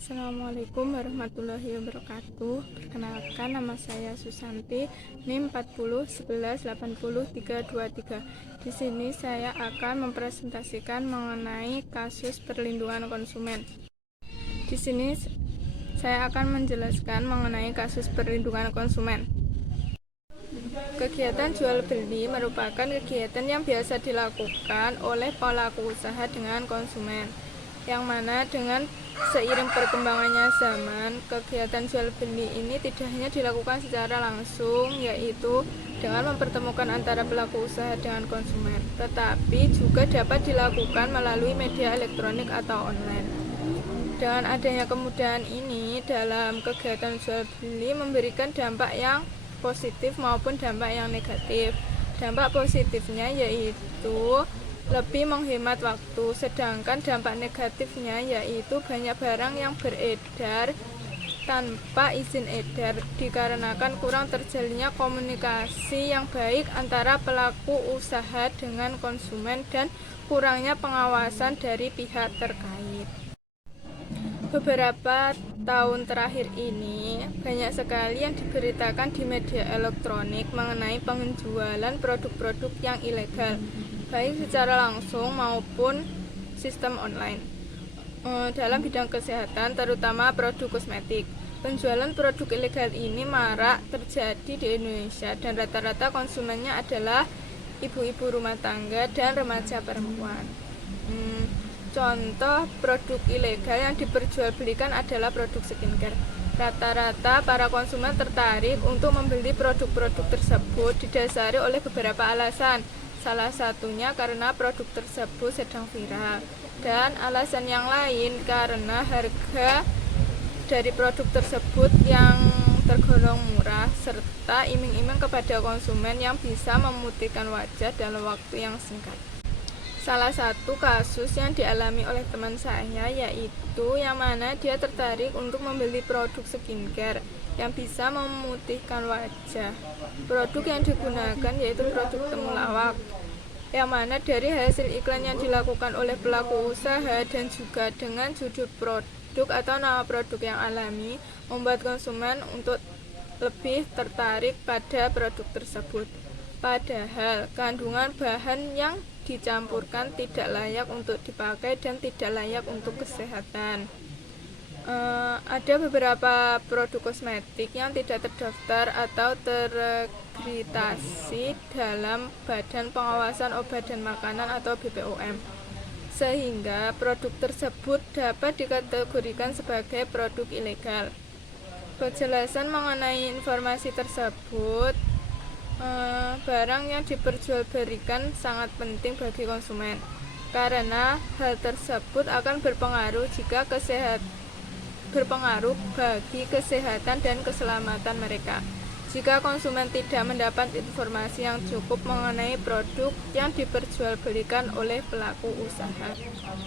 Assalamualaikum warahmatullahi wabarakatuh. Perkenalkan, nama saya Susanti, NIM 4011808323. Di sini saya akan mempresentasikan mengenai kasus perlindungan konsumen. Di sini saya akan menjelaskan mengenai kasus perlindungan konsumen. Kegiatan jual beli merupakan kegiatan yang biasa dilakukan oleh pelaku usaha dengan konsumen, yang mana dengan seiring perkembangannya zaman, kegiatan jual beli ini tidak hanya dilakukan secara langsung, yaitu dengan mempertemukan antara pelaku usaha dengan konsumen, tetapi juga dapat dilakukan melalui media elektronik atau online. Dengan adanya kemudahan ini dalam kegiatan jual beli memberikan dampak yang positif maupun dampak yang negatif. Dampak positifnya yaitu lebih menghemat waktu, sedangkan dampak negatifnya yaitu banyak barang yang beredar tanpa izin edar dikarenakan kurang terjalinnya komunikasi yang baik antara pelaku usaha dengan konsumen dan kurangnya pengawasan dari pihak terkait. Beberapa tahun terakhir ini banyak sekali yang diberitakan di media elektronik mengenai penjualan produk-produk yang ilegal, baik secara langsung maupun sistem online. Dalam bidang kesehatan, terutama produk kosmetik, penjualan produk ilegal ini marak terjadi di Indonesia dan rata-rata konsumennya adalah ibu-ibu rumah tangga dan remaja perempuan. Contoh produk ilegal yang diperjualbelikan adalah produk skincare. Rata-rata para konsumen tertarik untuk membeli produk-produk tersebut didasari oleh beberapa alasan. Salah satunya karena produk tersebut sedang viral, dan alasan yang lain karena harga dari produk tersebut yang tergolong murah, serta iming-iming kepada konsumen yang bisa memutihkan wajah dalam waktu yang singkat. Salah satu kasus yang dialami oleh teman saya yaitu yang mana dia tertarik untuk membeli produk skincare yang bisa memutihkan wajah. Produk yang digunakan yaitu produk temulawak, yang mana dari hasil iklan yang dilakukan oleh pelaku usaha dan juga dengan judul produk atau nama produk yang alami membuat konsumen untuk lebih tertarik pada produk tersebut. Padahal kandungan bahan yang dicampurkan tidak layak untuk dipakai dan tidak layak untuk kesehatan. Ada beberapa produk kosmetik yang tidak terdaftar atau terakreditasi dalam Badan Pengawasan Obat dan Makanan atau BPOM, sehingga produk tersebut dapat dikategorikan sebagai produk ilegal. Penjelasan mengenai informasi tersebut, barang yang diperjualbelikan sangat penting bagi konsumen karena hal tersebut akan berpengaruh bagi kesehatan dan keselamatan mereka. Jika konsumen tidak mendapat informasi yang cukup mengenai produk yang diperjualbelikan oleh pelaku usaha,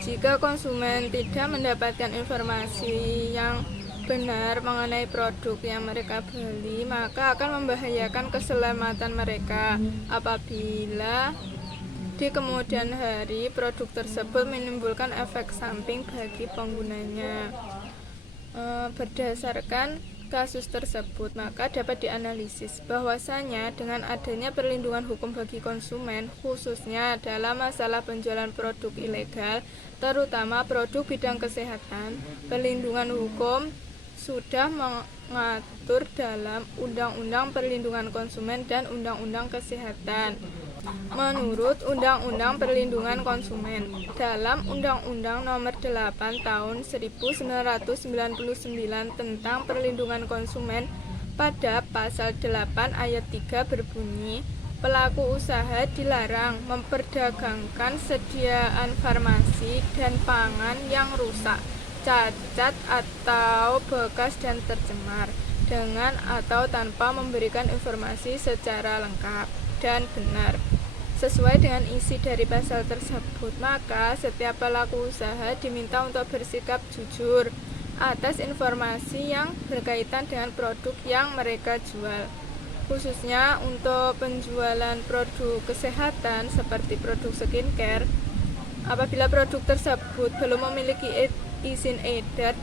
jika konsumen tidak mendapatkan informasi yang benar mengenai produk yang mereka beli, maka akan membahayakan keselamatan mereka apabila di kemudian hari produk tersebut menimbulkan efek samping bagi penggunanya. Berdasarkan kasus tersebut, maka dapat dianalisis bahwasanya dengan adanya perlindungan hukum bagi konsumen, khususnya dalam masalah penjualan produk ilegal, terutama produk bidang kesehatan, perlindungan hukum sudah mengatur dalam Undang-Undang Perlindungan Konsumen dan Undang-Undang Kesehatan. Menurut Undang-Undang Perlindungan Konsumen, dalam Undang-Undang Nomor 8 Tahun 1999 tentang Perlindungan Konsumen, pada pasal 8 ayat 3 berbunyi, pelaku usaha dilarang memperdagangkan sediaan farmasi dan pangan yang rusak, cacat atau bekas dan tercemar, dengan atau tanpa memberikan informasi secara lengkap dan benar sesuai dengan isi dari pasal tersebut. Maka setiap pelaku usaha diminta untuk bersikap jujur atas informasi yang berkaitan dengan produk yang mereka jual, khususnya untuk penjualan produk kesehatan seperti produk skincare. Apabila produk tersebut belum memiliki izin edar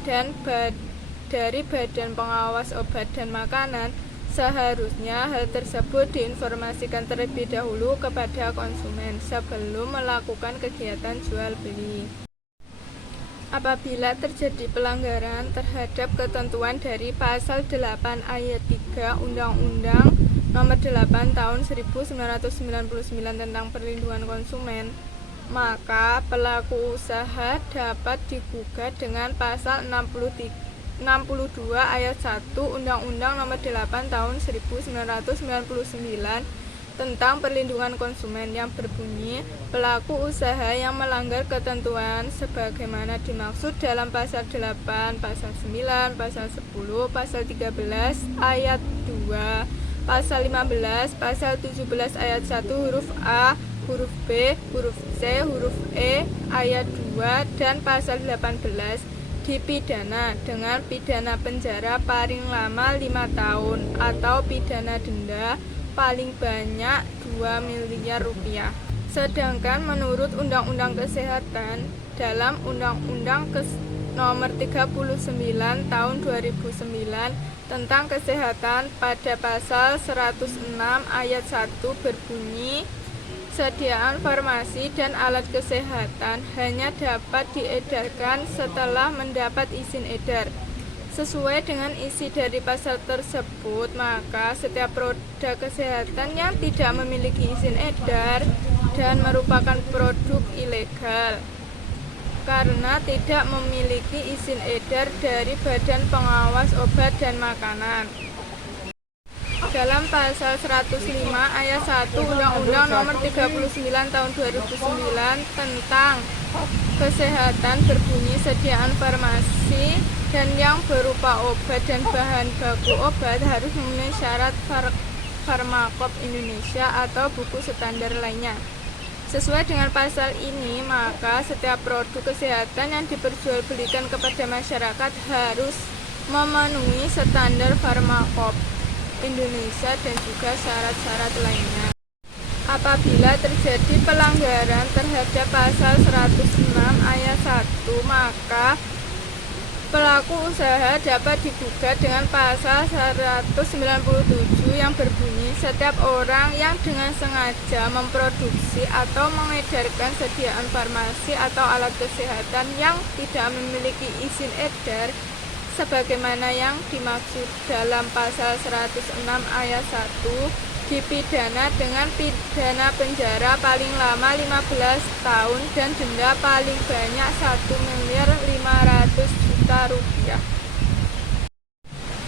dari Badan Pengawas Obat dan Makanan, seharusnya hal tersebut diinformasikan terlebih dahulu kepada konsumen sebelum melakukan kegiatan jual beli. Apabila terjadi pelanggaran terhadap ketentuan dari Pasal 8 Ayat 3 Undang-Undang Nomor 8 Tahun 1999 tentang Perlindungan Konsumen, maka pelaku usaha dapat digugat dengan Pasal 62 Ayat 1 Undang-Undang Nomor 8 Tahun 1999 tentang Perlindungan Konsumen yang berbunyi, pelaku usaha yang melanggar ketentuan sebagaimana dimaksud dalam Pasal 8, Pasal 9, Pasal 10, Pasal 13 Ayat 2, Pasal 15, Pasal 17 Ayat 1 huruf A, huruf B, huruf C, huruf E, ayat 2, dan Pasal 18 dipidana dengan pidana penjara paling lama 5 tahun atau pidana denda paling banyak 2 miliar rupiah. Sedangkan menurut Undang-Undang Kesehatan, dalam Undang-Undang Nomor 39 Tahun 2009 tentang Kesehatan, pada Pasal 106 Ayat 1 berbunyi, sediaan farmasi dan alat kesehatan hanya dapat diedarkan setelah mendapat izin edar. Sesuai dengan isi dari pasal tersebut, maka setiap produk kesehatan yang tidak memiliki izin edar dan merupakan produk ilegal karena tidak memiliki izin edar dari Badan Pengawas Obat dan Makanan. Dalam Pasal 105 Ayat 1 Undang-Undang Nomor 39 Tahun 2009 tentang Kesehatan berbunyi, sediaan farmasi dan yang berupa obat dan bahan baku obat harus memenuhi syarat Farmakop Indonesia atau buku standar lainnya. Sesuai dengan pasal ini, maka setiap produk kesehatan yang diperjualbelikan kepada masyarakat harus memenuhi standar Farmakop Indonesia dan juga syarat-syarat lainnya. Apabila terjadi pelanggaran terhadap pasal 106 ayat 1, maka pelaku usaha dapat digugat dengan pasal 197 yang berbunyi, setiap orang yang dengan sengaja memproduksi atau mengedarkan sediaan farmasi atau alat kesehatan yang tidak memiliki izin edar sebagaimana yang dimaksud dalam pasal 106 ayat 1 dipidana dengan pidana penjara paling lama 15 tahun dan denda paling banyak 1.500.000.000 rupiah.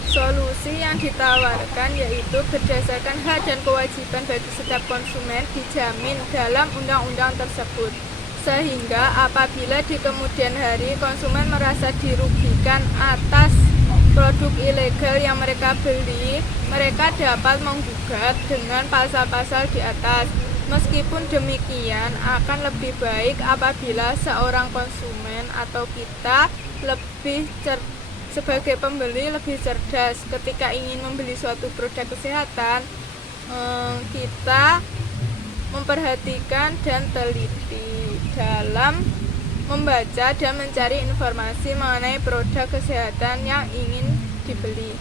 Solusi yang ditawarkan yaitu berdasarkan hak dan kewajiban bagi setiap konsumen dijamin dalam undang-undang tersebut, sehingga apabila di kemudian hari konsumen merasa dirugikan atas produk ilegal yang mereka beli, mereka dapat menggugat dengan pasal-pasal di atas. Meskipun demikian, akan lebih baik apabila seorang konsumen atau kita sebagai pembeli lebih cerdas ketika ingin membeli suatu produk kesehatan. Kita memperhatikan dan teliti dalam membaca dan mencari informasi mengenai produk kesehatan yang ingin dibeli,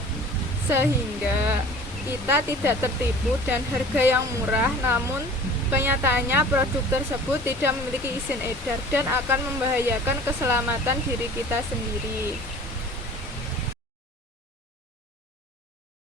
sehingga kita tidak tertipu dan harga yang murah, namun kenyataannya produk tersebut tidak memiliki izin edar dan akan membahayakan keselamatan diri kita sendiri.